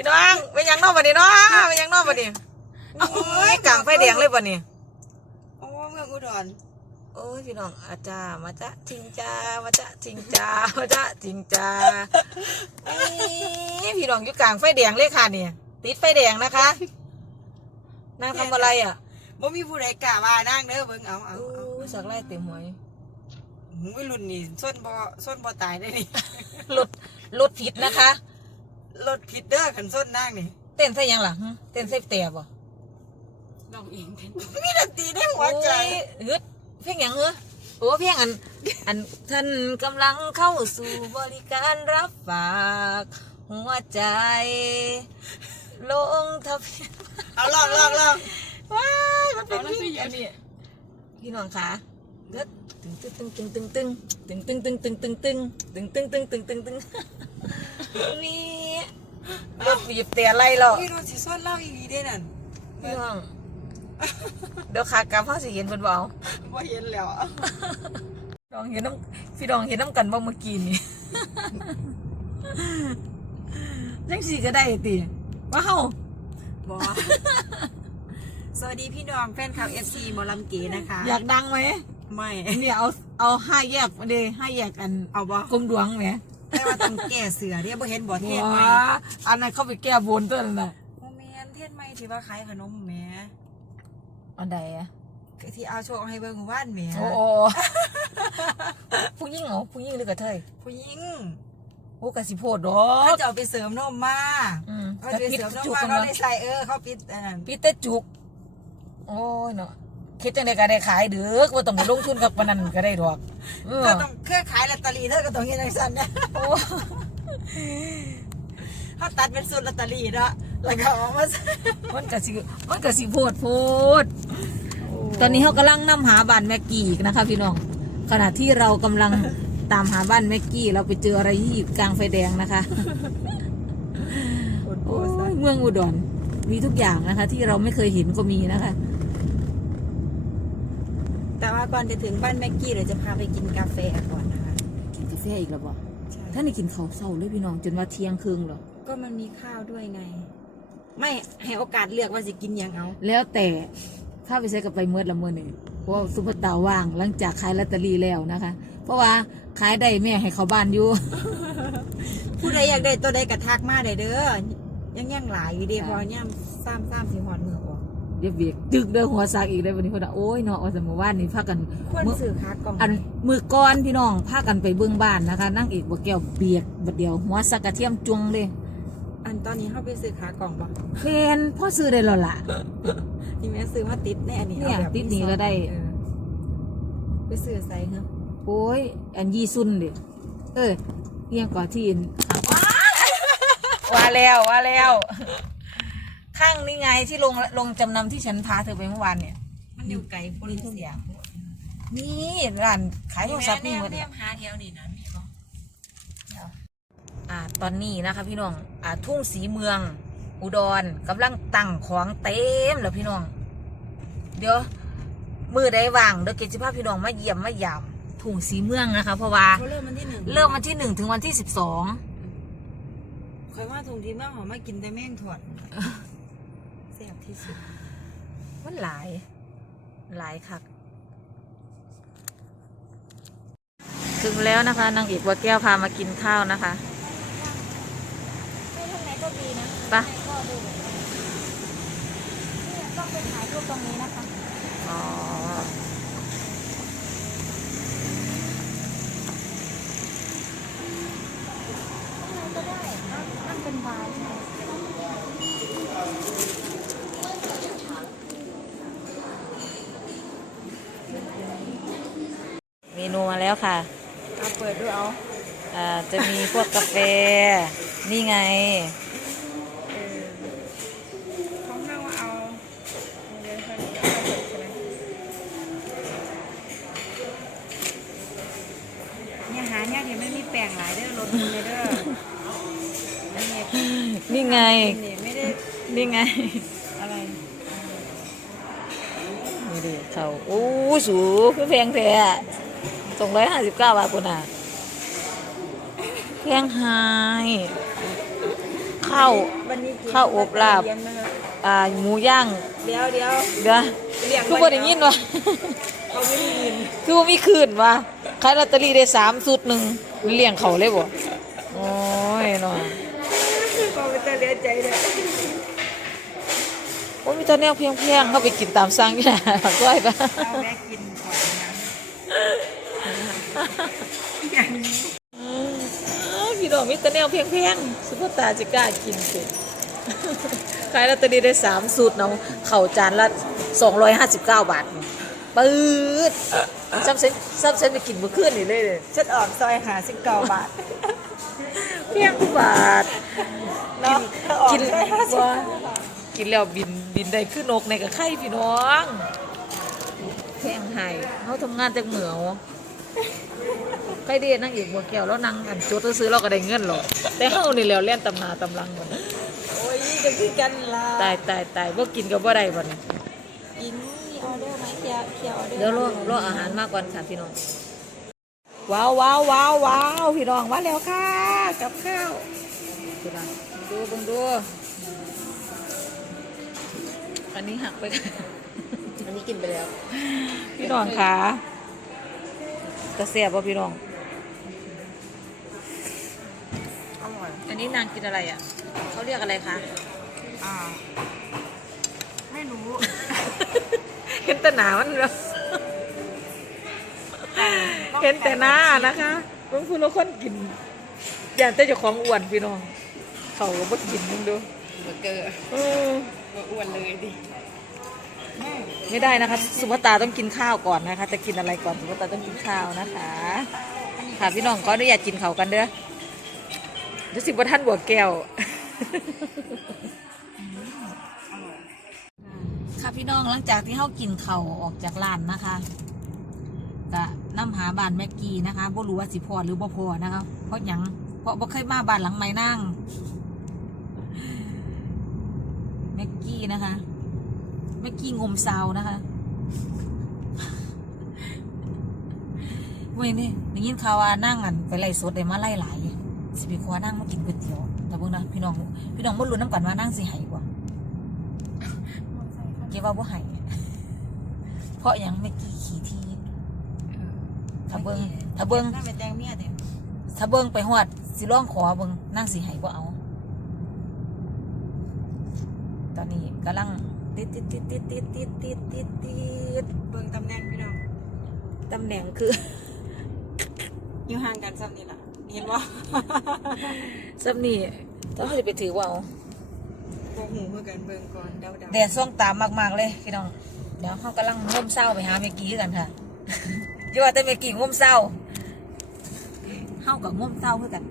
พี่น้องไปยังนอกบ่นี่เนาะไปยังนอกบ่นี่โอ้ยกลางไฟแดงเลยบ่นี่โอ้เมืองอุดรโอ้ยพี่น้องอาจารย์มาจ้ะทิงจ้ามาจ้ะทิงจ้ามาจ้ะทิงจ้าเอ้ยพี่น้องอยู่กลางไฟแดงเลยค่ะเนี่ยติดไฟแดงนะคะนางทำอะไรอะบ่มีผู้ใดกล้าว่านั่งเด้อเบิ่งเอาเอาโอ้เอายสักไล่เต็มหวยหูยรุ่นนี่ส้นบ่ส้นบ่ตายได้นี่รถรถผิดนะคะ รถผิดเด้อคันส้นนั่งนี่เต้นใส่หยังล่ะหึเต้นใส่แต่บ่น้องเองมีดนตรีในหัวใจ โอ้ยฮึดเพลงหยังเหรอโอ้เพลงอัน อันท่านกำลังเข้าสู่บริการรับฝาก หัวใจ ลงทะเบียนเอาลองลองลองว้ายมันเป็นเพลงอันนี้พี่น้องคะเด็ดตึงตึงตึงตึงตึงตึงตึงตึงตึงตึงตึงตึงตึงตึงตึงตึงตึงนี่ รถบีบแต่อะไรหรอกพี่รถสิส้นเล่าอีหลีเด้นั่นพี่น้องเดี๋ยวขากลับพ่อสิเห็นเพิ่นบ่เอาบ่เห็นแล้วดองเห็นน้ำพี่ดองเห็นน้ำกันบ่เมื่อกี้นี่จังสีก็ได้ติว้าวบ่สวัสดีพี่น้องแฟนคลับ FC หมอลำเก๋นะคะ อยากดังไหม ไม่ เนี่ยเอาเอาห้าแยกมาเลยห้าแยกอัน เอาบ่กลมดวงไหม แต่ว่าต้องแก้เสือเด้บ่เห็นบ่เทศไหมว้าอันนั้นเข้าไปแก้บนตัวนั่นน่ะโมเมนเทศไหมที่ว่าขายขนมแหม่อันใดอะที่เอาโชคให้เบิ่งว่านแหม่โอ้โอ้ผู้หญิงเหรอผู้หญิงหรือกระเทยผู้หญิงโอ้กะสิโพดดอเขากจะเอาไปเสริมนมมาอืมเขาแต่จะไปปิดเสริมนมจุกมากันเขาเนาะได้ใส่เออเขาปิดอันนั้นปิดแต่จุก โอ้ยเนาะ คิดจังไดก็ได้ขายเด้อว่าต้องไปลงทุนกับปานนั้นก็ได้ดอกเออเธอต้องเครือขายลอตเตอรี่เธอก็ต้องเฮ็ดจังซั่นนะโอ้เขาตัดเป็นสูตรลอตเตอรี่เนาะแล้วก็เอามาใส่มันกะสิมันกะสิโพดโพด ตอนนี้เขากำลังนำหาบ้านแม็กกี้อีกนะคะ พี่น้องขณะที่เรากำลังตามหาบ้านแม็กกี้ เราไปเจออะไรที่อยู่กลางไฟแดงนะคะโอ้ยเมืองอุดรมีทุกอย่างนะคะ ที่เราไม่เคยเห็นก็มีนะคะ แต่ว่าก่อนจะถึงบ้านแม็กกี้เดี๋ยวจะพาไปกินกาแฟก่อนนะคะกินกาแฟอีกแล้วบ่ใช่ท่านได้กินข้าวเศร้าเลยพี่น้องจนว่าเที่ยงครึ่งหรอก็มันมีข้าวด้วยไง ไม่ให้โอกาสเลือกว่าจะกินหยังเอา แล้วแต่ข้าไปใช้กับไปเมื่อละเมื่อนี่เพราะว่าซุปเปอร์ตาร์ว่างหลังจากขายลอตเตอรี่แล้วนะคะ เพราะว่าขายได้แม่ให้เขาบ้านอยู่ ผู้ใดอยากได้ตัวใดกระทักมาได้เด้อยังยังหลายอยู่เดีค่ะพอย่ำซ้ำซ้ำสีหอนมือออก เดี๋ยวเบียกตึกเด้อหัวซากอีกได้วันนี้เพนว่าโอ้ยเนาะว่าสมมติว่านี่พากันควรมื้อสื่อค้ากล่องอันมือก้อนพี่น้องพากันไปเบื้องบ้านนะคะ นั่งอีกบ่แก้วเบียกบัดเดียวหัวสักกระเทียมจุงเลยอันตอนนี้เข้าไปซื้อขากล่องบ่เพนพ่อซื้อได้แล้วล่ะ ที่แม่ซื้อมาติดในอันนี้เนี่ยอาแบบติดนี่ก็ได้ เออไปซื้อใส่เหรอโอ้ยอันยี่ซุนเดิเอ้ยเอียงก่อนที่อินว่าแล้วว่าแล้ว ข้างนี่ไงที่ลงลงจำนำที่ฉันพาเธอไปเมื่อวานเนี่ย มันอยู่ไกลคนมีทุกอย่างนี่ร้านขายโทรศัพท์นี่หมดแนเลยมหาแถวนี่นะมีบ่อ่าตอนนี้นะคะพี่น้องอ่าทุ่งสีเมือง อุดรกำลังตั้งของเต็มแล้วพี่น้อง เดี๋ยวมือได้ว่างเดี๋ยวเกจิภาพพี่น้องมาเยี่ยมมายามทุ่งสีเมืองนะคะ เพราะว่าเขาเริ่มมันที่หนึ่งเริ่มวันที่หนึ่งถึงวันที่สิบสองคอยว่าถุงที่เมื่อหอมมากินแต่แม่งถอดแซ่บที่สุด มันหลาย หลายคักถึงแล้วนะคะนางเอกบัวแก้วพามากินข้าวนะคะไม่ทางไหนก็ดีนะไปะก็ดูเนี่ยต้องไปถ่ายรูปตรงนี้นะคะ อ๋อ ก็ได้นั่นเป็นวายใช่ไหม เมนูมาแล้วค่ะเอาเปิดดูเอาอ่าจะมีพวกกาแฟ นี่ไง เออของเราเอาเดี๋ยวคนนี้เอาเปิดใช่ไหมเนี่ยหาเนี่ยเดี๋ยวไม่มีแปลงหลายเด้อรถมือเลยเด้ออันนี้นี่ไงเนี่ยไม่ได้นี่ไง อะไร นี่ดิเขาโอ้สูคือแพงแท้ สองร้อยห้าสิบเก้าบาทคุณอะแพงไฮข้าววันนี้กินข้าวอบลาบ เลี้ยงนะคะอ่าหมูย่างเดี๋ยวเดี๋ยวเดี๋ยวเลี้ยงคือบ่ได้ยินวะ เขาไม่ได้ยินคือว่ามีคืนวะขายลอตเตอรี่ได้สามสุดหนึ่งเลี้ยงเขาเลยบ่โอ้ยเนาะเขาไม่จะเลี้ยใจเลยโอ้ยมีแตัวแนวเพียงๆเข้าไปกินตามสั่งนี่แหละก้อยปะเอาแม่กินก่อนนะอย่างนี้ อืมอ้าว พี่น้องมีแตัวแนวเพียงๆสุภาตาจะกล้ากินสิขายลอตเตอรี่ได้สามสูตรเนาะเข่าจานละสองร้อยห้าสิบเก้าบาทปื๊ดซ้ำเส้นซ้ำเส้นไปกินเมื่อคืนนี่เลยเลยฉันออกซอยหาสิบเก้าบาท เพียงบาทเนาะเธอออกกินซอยห้าสิบว่ากินแล้วบินบินได้ขึ้นนกในกับไข่พี่น้องแพงไห้เขาทำงานจากเหมือวใค รเดียนั่งอีกบัวแก้วแล้วนั่งอันจดซื้อเราก็ได้เงินหรอกแต่เฮานี่แล้วเล่นตำนาตำลังหมดโอ้ยจะคือกันละตายตายตายบ่กินก็บ่ได้บ่นี่กินมีออเดอร์ไหมเคียวเคียวออเดอร์เดี๋ยวรอรออาหารมาก่อนค่ะพี่น้องว้าวว้าวว้าวว้าวพี่น้องมาแล้วค่ะกับข้าวดูนะดูเบิ่งดูอันนี้หักไปอันนี้กินไปแล้ว พี่น้องคะกระเสียบป่ะพี่น้อง อร่อยอันนี้นางกินอะไรอะเขาเรียกอะไรคะอ่า ไม่รู้ เห็นแต่หนามันเหรอเห็นแต่หน้านะคะบางคนเราคนกิน อย่างแต่เจ้าของอ้วนพี่น้อง เขาก็บ่กินมึงดูเบอร์เกอร์เอออ้วนเลยดิ ไม่ได้นะคะ สุภาตาต้องกินข้าวก่อนนะคะ จะกินอะไรก่อนสุภาตาต้องกินข้าวนะคะ ค่ะพี่น้องก็อนุญาตกินเขาวกันเด้อ เดี๋ยวสิบท่านบวแก้ว ค่ะพี่น้องหลังจากที่เขากินเข่าออกจากร้านนะคะก็นํหาบ้านแม็กกี้นะคะบ่รู้ว่าสิพอหรือบ่พอนะคะเพราะหยังเพราะบ่เคยมาบ้านหลังไม้นั่งแม็กกี้นะคะแม็กกี้งมซาวนะคะเว้ยนี่ได้ยินข่าวว่านั่งอันไปไล่สดได้มาไล่หลาย ไปขอนั่งมากินก๋วยเตี๋ยวแต่เบิ่งนะพี่น้องพี่น้องบ่รู้น้ำกันว่านั่งสิให้กว่าเก็บว่าบ่ให้เพราะหยังไม่กี่ขี่ที่ถ้าเบิงถ้าเบิงน่าไปแตงเมียเด็ถ้าเบิงไปฮอดสิร้องขอเบิงนั่งสิให้บ่เอา ตอนนี้กำลังติดติดติดติดติดติดติดติดติดเบิ่งตำแหน่งพี่น้องตำแหน่งคือ อยู่ห่างกันซ้ำนี่ล่ะ เห็นว่าซับนี่ต้องจะไปถือว่าเอาโกหูเมื่อกันเบิ่งก่อนเดาเดาแดดส่องตามมากๆเลยพี่น้อง เดี๋ยวเขากำลังง่มเศร้าไปหาเมกี้กันค่ะอย่าว่าแต่เมกี้ง่มเศร้าเฮากับง่มเศร้าเพื่อกัน